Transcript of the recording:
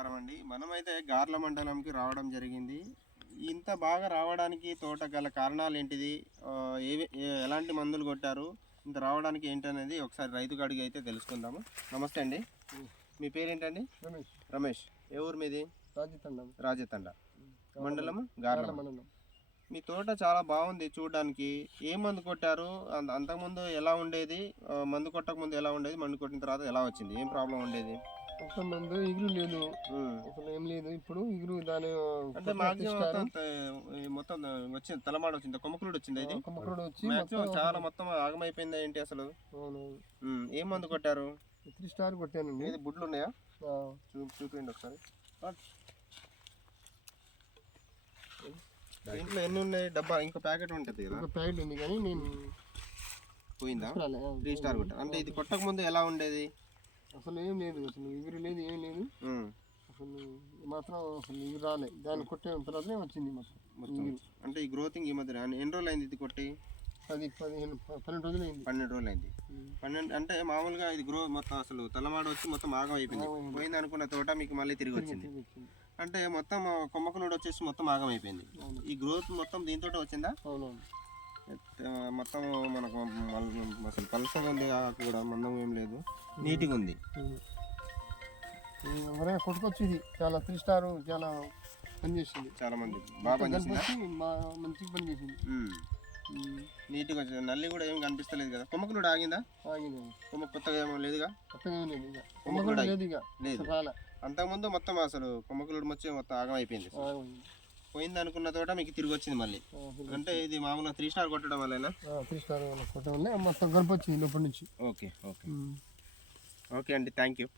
నమస్కారం అండి. మనమైతే గార్ల మండలంకి రావడం జరిగింది. ఇంత బాగా రావడానికి తోట గల కారణాలు ఏంటిది? ఏవి ఏ- ఎలాంటి మందులు కొట్టారు? ఇంత రావడానికి ఏంటనేది ఒకసారి రైతు కాడికి అయితే తెలుసుకుందాము. నమస్తే అండి. మీ పేరేంటండి? రమేష్. రమేష్. ఏ ఊరు మీది? రాజతండం. రాజతండ. మండలము? గార్ల మండలం. మీ తోట చాలా బాగుంది చూడడానికి. ఏ మందు కొట్టారు? అంత- అంతకుముందు ఎలా ఉండేది? మందు కొట్టక ముందు ఎలా ఉండేది? మందు కొట్టిన తర్వాత ఎలా వచ్చింది? ఏం ప్రాబ్లం ఉండేది? ఒక మందు ఎగురు లేదు. అసలు ఏం లేదు. ఇప్పుడు ఎగురు దాని అంటే మాక్సిమం మొత్తం వచ్చింది తలమాడ వచ్చింది. కొమ్మకులుడు వచ్చింది ఇది? కొమ్మకుడు వచ్చి మాక్సిమం చాలా మొత్తం ఆగమైపోయింది ఏంటి అసలు? అవును. ఏం మందు కొట్టారు? త్రీ స్టార్ కొట్టానండి. ఏది బుడ్లు ఉన్నాయా? చూ చూపించండి ఒకసారి. ఇంట్లో ఎన్ని ఉన్నాయి? డబ్బా ఇంకో ప్యాకెట్ ఉంటుంది కదా. ఒక ప్యాకెట్ ఉంది కానీ నేను పోయిందా? త్రీ స్టార్ కొట్టారు అంటే ఇది కొట్టక ముందు ఎలా ఉండేది? అసలు ఏం లేదు అసలు ఎగురు లేదు ఏం లేదు. అసలు మాత్రం అసలు ఎగురు రాలే. దాన్ని కొట్టే తర్వాతనే వచ్చింది మొత్తం అంటే ఈ గ్రోతింగ్ ఈ మధ్య ఎన్ని రోజులు అయింది ఇది కొట్టి? పది పదిహేను పన్నెండు రోజులు అయింది పన్నెండు రోజులు అయింది పన్నెండు అంటే మామూలుగా ఇది గ్రో మొత్తం అసలు తలమాడ వచ్చి మొత్తం ఆగం అయిపోయింది. పోయింది అనుకున్న తోట మీకు మళ్ళీ తిరిగి వచ్చింది. అంటే మొత్తం కొమ్మకునుడు వచ్చేసి మొత్తం ఆగం అయిపోయింది. ఈ గ్రోత్ మొత్తం దీంతో వచ్చిందా? అవునవును. మొత్తం మనకు అసలు పలసగా ఉంది ఆకు కూడా మందం ఏం లేదు. నీట్గా ఉంది. ఎవరైనా కొట్టుకొచ్చి ఇది. చాలా త్రీ స్టార్ చాలా పని చేసింది. చాలా మంది బాగా మా మంచిగా పని చేసింది. నీట్గా వచ్చింది నల్లి కూడా ఏం కనిపిస్తలేదు కదా? కొమ్మకునుడు ఆగిందా? ఆగింది. కొమ్మ కొత్తగా ఏమో లేదుగా? కొత్తగా లేదు ఇక. లేదు ఇక. లేదు. అంతకుముందు మొత్తం అసలు కొమ్మకులుడు వచ్చి మొత్తం ఆగం అయిపోయింది. పోయింది అనుకున్న తోట మీకు తిరిగి వచ్చింది మళ్ళీ అంటే ఇది మామూలుగా త్రీ స్టార్ కొట్టడం వల్లేనా? ఆ, త్రీ స్టార్ కొట్టడం వల్ల మొత్తం కలిపి వచ్చింది లోపల నుంచి. Okay okay. ఓకే అండి థ్యాంక్ యూ.